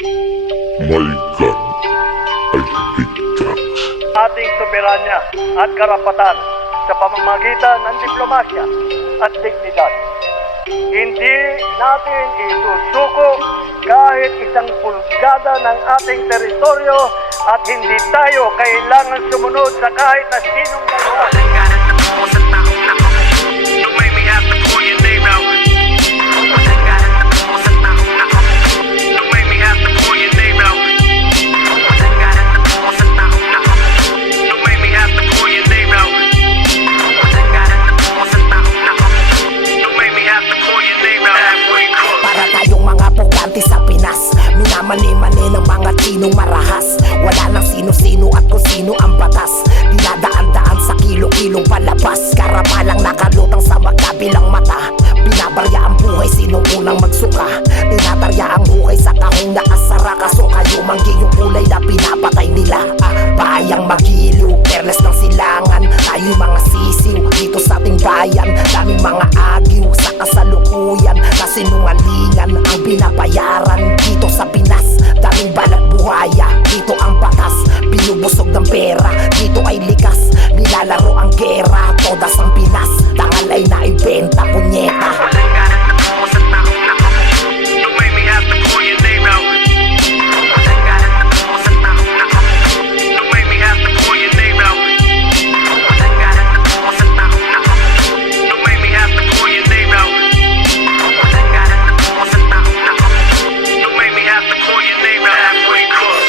My God, I hate drugs. Ating soberanya at karapatan sa pamamagitan ng diplomasya at dignidad. Hindi natin isusuko kahit isang pulgada ng ating teritoryo at hindi tayo kailangan sumunod sa kahit na sinong dalawa. Sa Pinas, minamani-mani ng mga Chinong marahas. Wala nang sino-sino at kung sino ang batas. Dinadaan-daan sa kilo-kilong palabas. Karapalang nakalutang sa magkabilang mata. Binabarya ang buhay, sinong unang magsuka. Tinatarya ang buhay sa kahong nakasara. Kaso kayo manggi yung kulay na pinapatay nila. Bayang magiliw, perles ng silangan. Tayo'y mga sisiw dito sa ating bayan. Daming mga agiw sa kasalukuyan. Kasinungalingan ang binabayaran dito sa Pinas. Daming balat buhaya, dito ang batas. Binubusog ng pera, dito ay likas. Nilalaro ang gera, todas ang Pinas. Tangal ay naibenta, punyeta.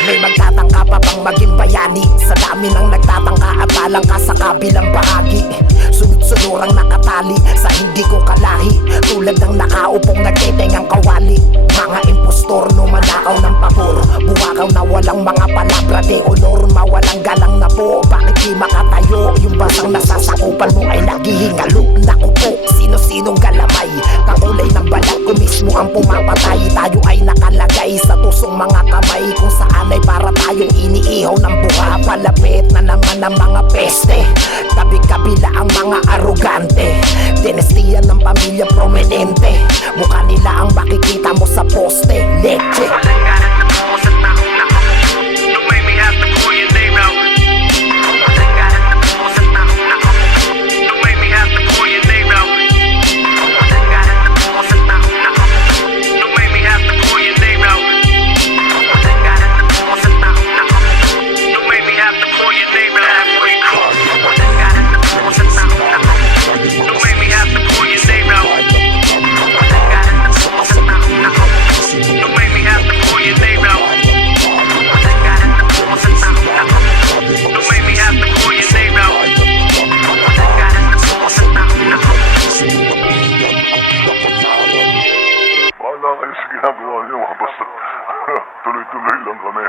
May magtatangka pa bang maging bayani? Sa dami ng nagtatangka at talang ka sa kabilang bahagi. Sunod-sunurang nakatali sa hindi ko kalahi. Tulad ng nakaupong nagtetengang kawali. Mga impostor numanakaw ng pabor. Buwakaw na walang mga palabra de honor. Mawalang galang na po, bakit di makatayo? Yung basang nasasakupan mo ay naghihingalo. Naku po, sino-sinong galamay. Kakulay ng balat ko mismo ang pumapatay. Tayo ay nakalagay sa tusong mga kamay. Kung saan ay para tayong iniihaw ng buha. Palapit na naman ang mga peste. Tabi-kabila ang mga arugante. Dinestiyan ng pamilya prominente. Mukha nila ang makikita mo sa poste. Leche. Bahala kayo sa ginagawa niyo, basta tuloy-tuloy lang kami.